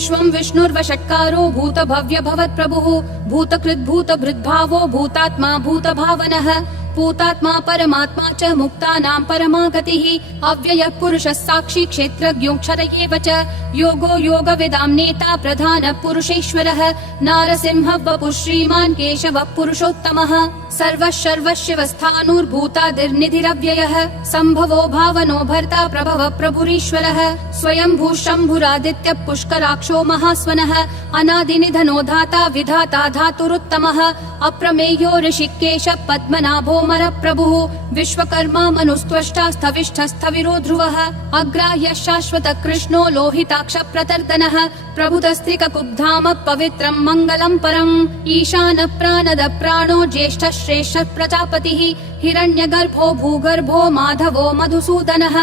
विश्वं विष्णुर्वषट्कारो भूतभव्य भवत्प्रभुः भूतकृद्भूतभृद्भावो भूतात्मा भूतभावनः भूतात्मा परमात्मा च मुक्तानां परमा गतिः अव्ययः पुरुषः साक्षी क्षेत्रज्ञोऽक्षर एव च योगो योगविदां नेता प्रधानः पुरुषेश्वरः नारसिंहः वपुः श्रीमान् केशवः पुरुषोत्तमः सर्वः सर्वशिवस्थाणुर्भूतादिर्निधिरव्ययः सम्भवो भावनो भर्ता प्रभवः प्रभुरीश्वरः स्वयंभू शम्भुरादित्यः पुष्कराक्षो महास्वनः अनादिनिधनो धाता विधाता धातुरुत्तमः अप्रमेयो ऋषिकेशः पद्मनाभो मरप्रभुः विश्वकर्मा मनुस्त्वष्टा स्थविष्ठस्थविरो ध्रुवः अग्राह्यः शाश्वतः कृष्णो लोहिताक्ष प्रतर्दनः प्रभुतस्त्रिककुब्धाम पवित्रं मङ्गलं परम् ईशानः प्राणदः प्राणो ज्येष्ठः श्रेष्ठः प्रजापतिः हिरण्यगर्भो भूगर्भो माधवो मधुसूदनः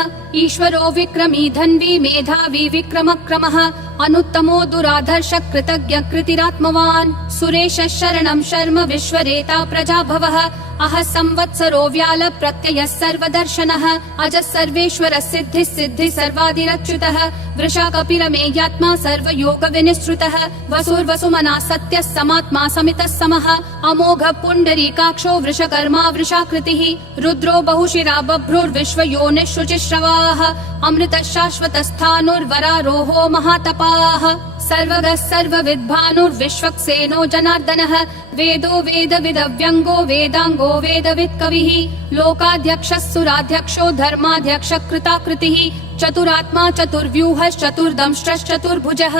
ईश्वरो विक्रमी धन्वी मेधावी विक्रमक्रमः अनुत्तमो दुराधर्ष कृतज्ञ कृतिरात्मवान् सुरेशः शरणं शर्म विश्वरेता प्रजाभवः अह संवत्सरो व्याल प्रत्ययः सर्वदर्शनः अजः सर्वेश्वरः सिद्धिः सिद्धिः सर्वादिरच्युतः वृषा कपिरमेयात्मा सर्वयोग विनिसृतः वसुर्वसुमना सत्यः समात्मा समितः समः अमोघः पुण्डरीकाक्षो वृषकर्मा वृषाकृतिः रुद्रो बहुशिरा बभ्रुर्विश्वयोनिः शुचिश्रवाः अमृतः शाश्वतस्थाणुर्वरारोहो महातपाः सर्वगः सर्वविद्भानुर्विश्वक्सेनो जनार्दनः वेदो वेदविदव्यङ्गो वेदाङ्गो वेदवित्कविः लोकाध्यक्षः सुराध्यक्षो धर्माध्यक्षः कृताकृतिः चतुरात्मा चतुर्व्यूहश्चतुर्दंष्ट्रश्चतुर्भुजः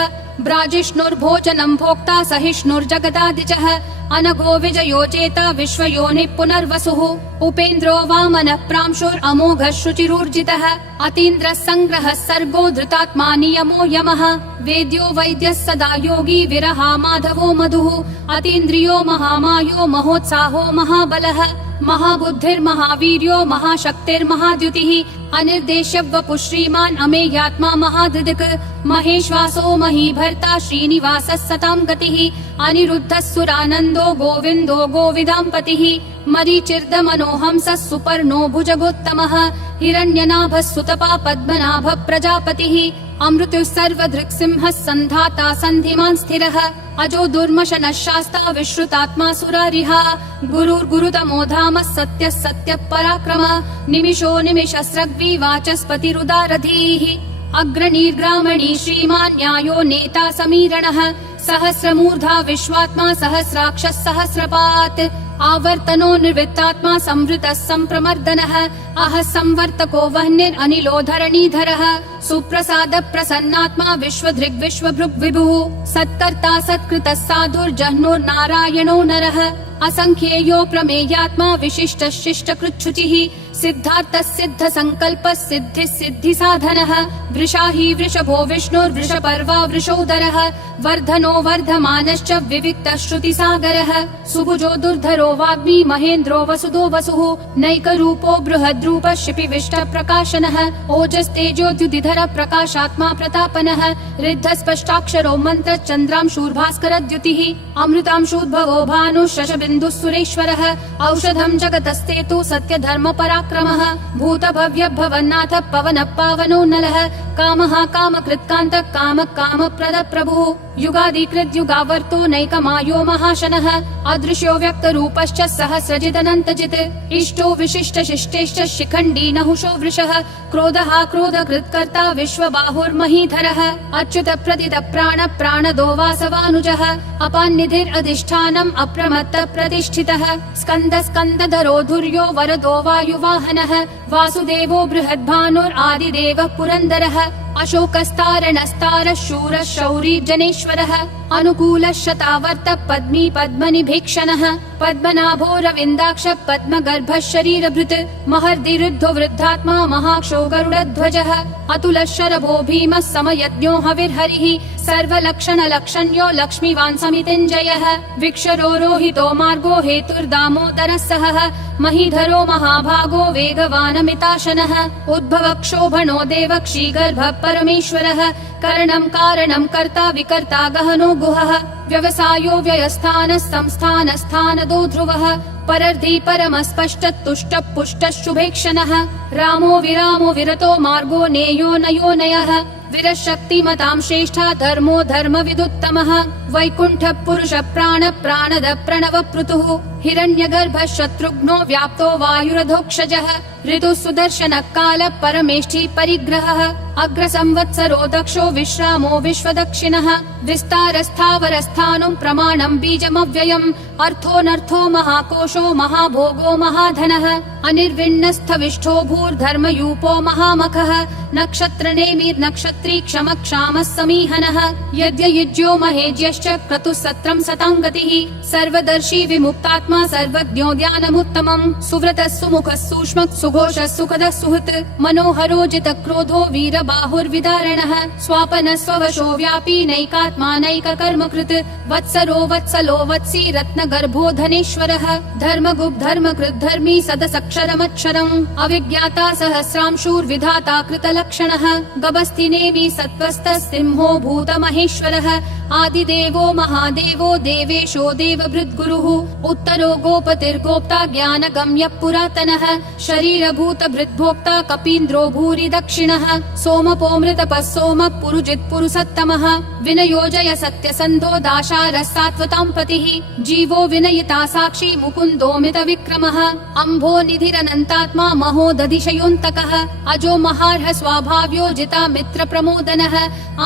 ब्राजिष्णुर्भोजनं भोक्ता सहिष्णुर्जगदादिजः अनघो विजयो जेता विश्वयोनिः पुनर्वसुः उपेन्द्रो वामनः प्रांशुरमोघः शुचिरूर्जितः अतीन्द्रः सङ्ग्रहः सर्गो धृतात्मा नियमो यमः वेद्यो वैद्यः सदा योगी विरहा माधवो मधुः अतीन्द्रियो महामायो महोत्साहो महाबलः महाबुद्धिर्महावीर्यो महाशक्तिर्महाद्युतिः अनिर्देश्य वपुः श्रीमान् अमेयात्मा महाधृदिक् महेश्वासो महीभर्ता श्रीनिवासः सतां गतिः अनिरुद्धः सुरानन्दो गोविन्दो गोविदाम्पतिः मरीचिर्दमनोहंसः सुपर्णो भुजगोत्तमः हिरण्यनाभः सुतपा पद्मनाभः प्रजापतिः अमृतुः सर्वधृक्सिंहः सन्धाता सन्धिमान् स्थिरः अजो दुर्मशनः शास्ता विश्रुतात्मा सुरारिहा गुरुर्गुरुतमो धामः सत्यः सत्यः पराक्रमः निमिषो निमिषस्रग्वी वाचस्पतिरुदारधीः अग्रणीर्ग्रामणी श्रीमान् न्यायो नेता समीरणः सहस्रमूर्धा विश्वात्मा सहस्राक्षः सहस्रपात् आवर्तनो निर्वृत्तात्मा संवृतः सम्प्रमर्दनः अह संवर्तको वह्निरनिलो धरणीधरः सुप्रसाद प्रसन्नात्मा विश्वधृग् विश्वभृग् विभुः सत्कर्ता सत्कृतः साधुर्जह्नुर्नारायणो नरः असंख्येयो प्रमेयात्मा विशिष्टः शिष्टकृच्छुचिः सिद्धार्थः सिद्ध संकल्पः सिद्धिः सिद्धि साधनः वृषाही वृषभो विष्णुर्वृषपर्वा वृषोदरः वर्धनो वर्धमानश्च विविक्तः श्रुतिसागरः सुभुजो दुर्धरो वाग्मी महेन्द्रो वसुदो वसुः नैकरूपो बृहद्रूपः शिपिविष्टः प्रकाशनः ओजस्तेजोद्युतिधर प्रकाशात्मा प्रतापनः ऋद्धस्पष्टाक्षरो मन्त्र चन्द्रांशूर्भास्करद्युतिः अमृतांशूद्भवो भानुः शशबिन्दुः सुरेश्वरः औषधं जगतस्तेतु सत्यधर्म पराक्रमः भूतभव्य भवन्नाथ पवनः पावनो नलः कामः कामकृत्कान्तः कामः कामप्रदः प्रभुः युगादिकृत् युगावर्तो नैकमायो महाशनः अदृश्यो व्यक्तरूपश्च सहस्रजिदनन्तजित् इष्टो विशिष्ट शिष्टेश्च शिखण्डी नहुषो वृषः क्रोधः क्रोधकृत्कर्ता विश्वबाहुर्महीधरः अच्युत प्रदित प्राण प्राणदो वासवानुजः अपान्निधिरधिष्ठानम् अप्रमत्त प्रतिष्ठितः स्कन्द स्कन्दधरो धुर्यो वरदो वायुवाहनः वासुदेवो बृहद्भानुरादिदेवः पुरन्दरः अशोकस्तारणस्तारः शूरः शौरी जनेश्वरः अनुकूलः शतावर्त पद्मी पद्मनिभीक्षणः पद्मनाभो रविन्दाक्ष पद्मगर्भः शरीरभृत् महर्दिरुद्धो वृद्धात्मा महाक्षो गरुडध्वजः अतुलः शरभो भीमः समयज्ञो हविर्हरिः सर्वलक्षणलक्षण्यो लक्ष्मीवान् समितिञ्जयः विक्षरो रोहितो मार्गो हेतुर्दामोदरः सहः महीधरो महाभागो वेगवानमिताशनः उद्भवक्षोभणो देवक्षीगर्भः परमेश्वरः करणं कारणं कर्ता विकर्ता गहनो गुहः व्यवसायो व्ययस्थानः संस्थानस्थानदो ध्रुवः परर्धि परमस्पष्ट तुष्ट पुष्ट शुभेक्षणः रामो विरामो विरतो मार्गो नेयो नयो नयः विरशक्तिमतां श्रेष्ठा धर्मो धर्मविदुत्तमः वैकुण्ठ पुरुष प्राण प्राणद प्रणव पृथुः हिरण्यगर्भ शत्रुघ्नो व्याप्तो वायुरधोक्षजः ऋतु सुदर्शन काल परमेष्ठी परिग्रहः अग्र संवत्सरो दक्षो विश्रामो विश्वदक्षिणः विस्तारस्थावरस्थानं प्रमाणं बीजमव्ययम् अर्थोऽनर्थो महाकोशो महाभोगो महाधनः अनिर्विण्णस्थविष्ठो भूर्धर्मयूपो महामखः नक्षत्रनेमि नक्षत्री क्षम क्षामः समीहनः यज्ञयुज्यो महेज्यश्च क्रतुः सत्रं सतां गतिः सर्वदर्शी विमुक्तात्मा सर्वज्ञो ध्यानमुत्तमम् सुव्रतः सुमुखः सूक्ष्मः सुघोषः सुखदः सुहृत् मनोहरो जितक्रोधो वीरबाहुर्विदारणः स्वापनः स्ववशो व्यापी नैकात्मा नैककर्मकृत् वत्सरो वत्सलो वत्सी रत्नगर्भो धनेश्वरः धर्मगुप् धर्मकृत् धर्मी सदसक्षरमक्षरम् अविज्ञाता सहस्रांशूर्विधाता कृतलक्षणः गभस्तिनेमि सत्त्वस्तः सिंहो भूतमहेश्वरः आदिदेवो महादेवो देवेशो देवभृद्गुरुः उत्तरो गोपतिर्गोप्ता ज्ञानगम्यः पुरातनः शरीरभूतभृद्भोक्ता कपीन्द्रो भूरि दक्षिणः सोमपोमृतपः सोमः पुरुजित् पुरुषोत्तमः विनयोजय सत्यसन्धो दाशारः सात्वतां पतिः जीवो विनयिता साक्षी मुकुन्दोमित विक्रमः अम्भो निधिरनन्तात्मा महोदधिशयोऽन्तकः अजो महार्ह स्वाभाव्यो जिता मित्र प्रमोदनः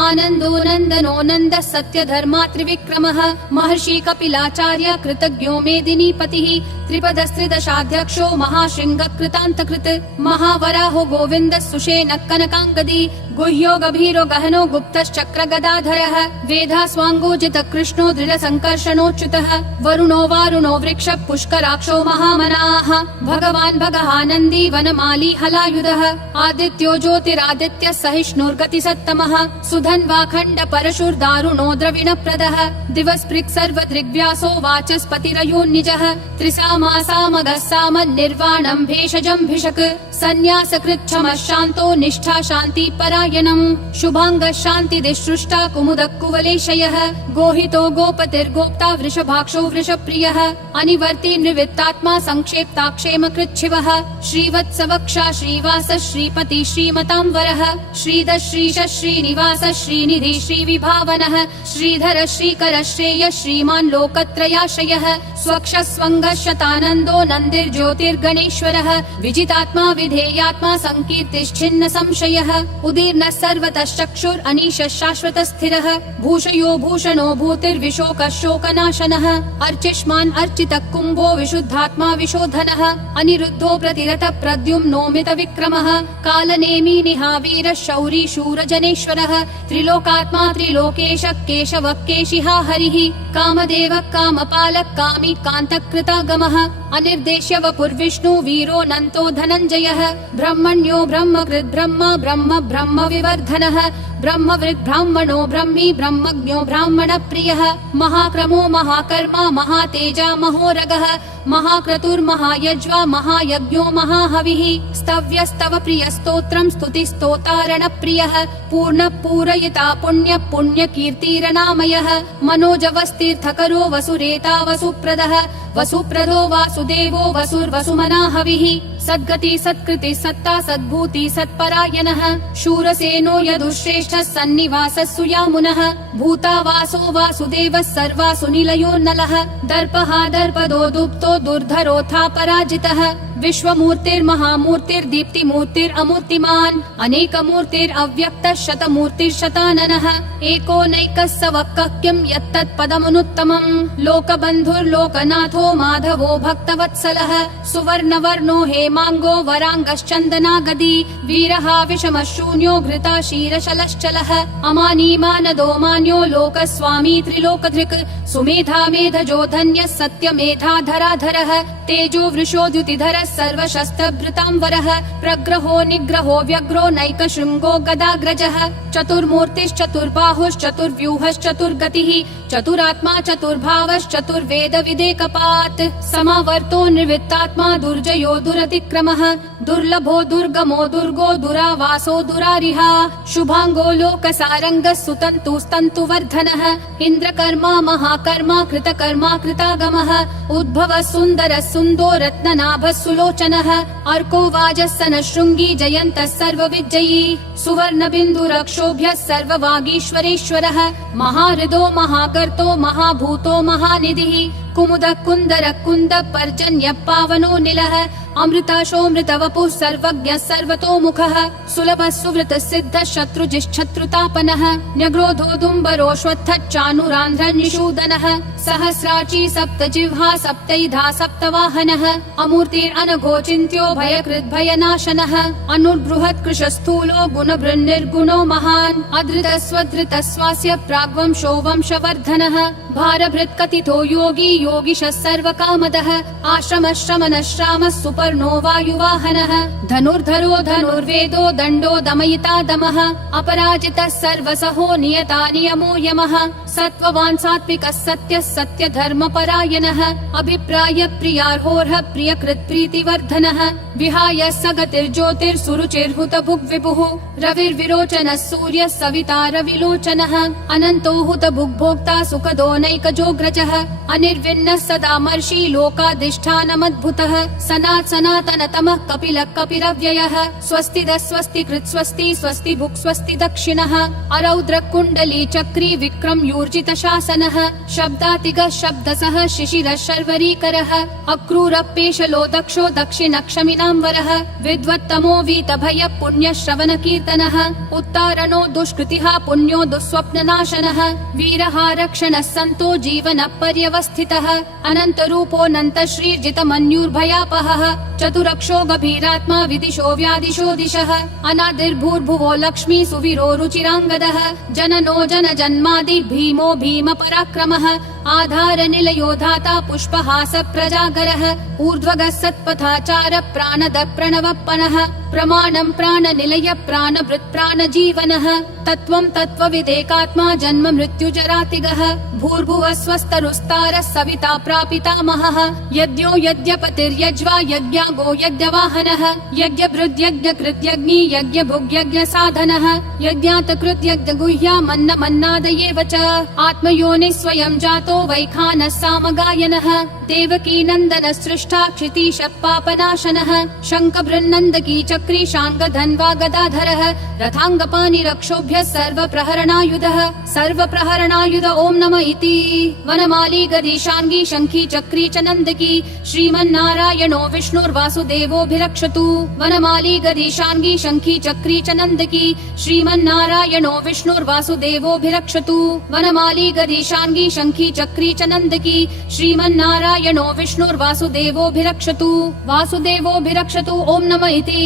आनन्दो नन्दनो नन्दः सत्य धर्मा त्रिविक्रमः महर्षि कपिलाचार्य कृतज्ञो मेदिनीपतिः त्रिपदस्त्रिदशाध्यक्षो महाशृंग कृतान्तकृत् महावराहो गोविन्द सुषेण कनकाङ्गदी गुह्यो गभीरो गहनो गुप्तश्चक्र गदाधरः वेधा स्वाङ्गोजित कृष्णो दृढ संकर्षणोच्युतः वरुणो वारुणो वृक्ष पुष्कराक्षो महामनाः भगवान् भगहानन्दी वनमाली हलायुधः आदित्यो ज्योतिरादित्य सहिष्णुर्गति सत्तमः सुधन्वाखण्ड परशुर्दारुणो द्रविणप्रदः दिवस्पृक् सर्वदृग्व्यासो वाचस्पतिरयोन्निजः त्रिसामासामगः सामन्निर्वाणं भेषजं भिषक् सन्न्यासकृच्छमः शान्तो निष्ठा शान्ति परायणम् शुभाङ्गः शान्तिदिसृष्टा कुमुदः कुवलेशयः गोहितो गोपतिर्गोप्ता वृषभाक्षो वृषप्रियः अनिवर्ति निवृत्तात्मा संक्षेप्ता क्षेमकृच्छिवः श्रीवत्सवक्षा श्रीवास श्रीपति श्रीमतां वरः श्रीधर श्रीश श्रीनिवास श्रीनिधि श्रीविभावनः श्रीधर श्रीकर श्रेय श्रीमान् लोकत्रयाश्रयः स्वक्ष स्वङ्गः शतानन्दो नन्दिर्ज्योतिर्गणेश्वरः विजितात्मा विधेयात्मा संकीर्तिश्छिन्न संशयः उदीर्णः सर्वतः चक्षुर् अनीशः शाश्वतः स्थिरः भूषयो भूषणो भूतिर्विशोकः शोकनाशनः अर्चिष्मान् अर्चितः कुम्भो विशुद्धात्मा विशोधनः अनिरुद्धो प्रतिरतः प्रद्युम्नोमित विक्रमः कालनेमी निहावीरः शौरी शूरजनेश्वरः त्रिलोकात्मा त्रिलोकेशः केशवः केशिहा हरिः कामदेवः कामपालः कामी कान्तकृतागमः अनिर्देश्य वपुर्विष्णु वीरो नन्तो धनञ्जयः ब्रह्मण्यो ब्रह्मकृत् ब्रह्म ब्रह्म ब्रह्म विवर्धनः ब्रह्मवृद् ब्राह्मणो ब्रह्मी ब्रह्मज्ञो ब्राह्मण प्रियः महाक्रमो महाकर्मा महातेजा महोरगः महाक्रतुर्महायज्वा महायज्ञो महाहविः स्तव्यस्तव प्रिय स्तोत्रं स्तुतिस्तोतारण प्रियः पूर्ण पूरयिता पुण्य पुण्य कीर्तिरनामयः मनोजवस्तीर्थकरो वसुरेता वसुप्रदः वसुप्रदो वासुदेवो वसुर्वसुमना हविः सद्गति सत्कृति सत्ता सद्भूति सत्परायणः शूरसेनो यदुश्रेष्ठः सन्निवासः सुयामुनः भूतावासो वासुदेवः सर्वासु निलयो नलः दर्पः दर्पदो दुप्तो दुर्धरोऽथा पराजितः विश्वमूर्तिर्महामूर्तिर्दीप्तिमूर्तिरमूर्तिमान् अनेकमूर्तिरव्यक्तः शतमूर्तिर्शताननः एको नैकः स वक्कः किं यत्तत्पदमनुत्तमम् लोकबन्धुर्लोकनाथो माधवो भक्तवत्सलः सुवर्णवर्णो हेमाङ्गो वराङ्गश्चन्दनागदी वीरः विषमः शून्यो घृता क्षीरशलश्चलः अमानी मानदो मान्यो लोकस्वामी त्रिलोकधृक् सुमेधा मेधजो धन्यः सत्यमेधाधराधरः तेजो वृषोद्युतिधरः सर्वशस्त्रभृतांबरः प्रग्रहो निग्रहो व्यग्रो नैकशृङ्गो गदाग्रजः चतुर्मूर्तिश्चतुर्बाहुश्चतुर्व्यूहश्चतुर्गतिः चतुरात्मा चतुर्भावश्चतुर्वेद विदेकपात् समावर्तो निर्वित्तात्मा दुर्जयो दुरतिक्रमः दुर्लभो दुर्गमो दुर्गो दुरावासो दुरारिहा शुभांगो लोकसारङ्गः सुतन्तुस्तन्तुवर्धनः इन्द्रकर्मा महाकर्मा कृतकर्मा कृतागमः उद्भवः सुन्दरः सुन्दो रत्ननाभः सुलोचनः अर्को वाजस्सनः शृङ्गी जयन्तः सर्वविजयी सुवर्णबिन्दुरक्षोभ्यः सर्ववागीश्वरेश्वरः महाहृदो महाकर्तो महाभूतो महानिधिः कुमुदः कुन्दरः कुन्दः पर्जन्यः पावनो निलः अमृताशोऽमृतवपुः सर्वज्ञः सर्वतोमुखः सुलभः सुवृतः सिद्धः शत्रुजिश्शत्रुतापनः न्यग्रोधोदुम्बरोऽश्वत्थश्चानुरान्ध्रनिषूदनः सहस्राची सप्तजिह्वा सप्तैधा सप्तवाहनः अमूर्तिरनघोचिन्त्यो भयकृद्भयनाशनः अनुर्बृहत् कृशस्थूलो गुणभृन्निर्गुणो महान् अधृतः स्वधृतः स्वास्य प्राग्वंशो वंशवर्धनः भारभृत्कथितो योगी योगिशः सर्वकामदः आश्रमः श्रमणः श्रामः सुपर्णो वायुवाहनः धनुर्धरो धनुर्वेदो दण्डो दमयिता दमः अपराजितः सर्वसहो नियता नियमो यमः सत्त्ववान् सात्विकः सत्यः सत्यधर्मपरायणः अभिप्राय प्रियार्होर्ह प्रियकृत् प्रीतिवर्धनः विहाय सगतिर्ज्योतिर्सुरुचिर्हुतभुग्विभुः रविर्विरोचनः सूर्यः सविता रविलोचनः अनन्तो हुतभुग्भोक्ता सुखदो नैकजोग्रजः अनिर्विण्णः सदा मर्षि लोकाधिष्ठानमद्भुतः सनातनतमः कपिलः कपिरव्ययः स्वस्तिदः स्वस्तिकृत् स्वस्ति स्वस्ति भुक् स्वस्ति दक्षिणः अरौद्रः कुण्डली चक्री विक्रम यूर्जितशासनः शब्दातिगः शब्दसः शिशिरः शर्वरीकरः अक्रूरः दक्षो दक्षिणक्षमिनाम्बरः विद्वत्तमो वीतभयः पुण्यश्रवणकीर्तनः उत्तारणो दुष्कृतिः पुण्यो दुःस्वप्ननाशनः वीरः रक्षणः सन्तो जीवनः पर्यवस्थितः अनन्तरूपोऽनन्तः श्रीर्जितमन्युर्भयापहः चतुरक्षो गभीरात्मा विदिशो व्यादिशो दिशः अनादिर्भूर्भुवो लक्ष्मी सुवीरो रुचिराङ्गदः जननो जनजन्मादि भीमो भीमपराक्रमः आधारनिलयो धाता पुष्पहास प्रजागरः ऊर्ध्वगः सत्पथाचार प्राणदः प्रणवप्पनः प्रमाणं प्राणनिलय प्राणभृत् प्राणजीवनः तत्त्वं तत्त्वविदेकात्मा जन्म मृत्युजरातिगः भूर्भुवः स्वस्तरुस्तारः सविता प्रापितामहः यज्ञो यज्ञपतिर्यज्वा यज्ञागो यज्ञवाहनः यज्ञभृद्यज्ञकृत्यग्नि यज्ञभुग्यज्ञसाधनः यज्ञातकृत्यज्ञगुह्यामन्नमन्नादयेव च आत्मयोनिः स्वयं जातो वैखानः सामगायनः देवकी नन्दनः सृष्टा क्षितीशः पापनाशनः शङ्खबृन्नन्दकी चक्री शाङ्गधन्वा गदाधरः रथाङ्गपाणिरक्षोभ्यः सर्वप्रहरणायुधः सर्वप्रहरणायुध ॐ नमः इति वनमाली गदीशाङ्गी शङ्खी चक्री च नन्दकी श्रीमन्नारायणो विष्णुर्वासुदेवोऽभिरक्षतु वनमाली गदीशाङ्गी शङ्खी चक्री च नन्दकी श्रीमन्नारायणो विष्णुर्वासुदेवोऽभिरक्षतु वनमाली गदीशाङ्गी शङ्खी चक्री च नन्दकी श्रीमन्नारायणो विष्णुर्वासुदेवोऽभिरक्षतु वासुदेवोऽभिरक्षतु ॐ नमः इति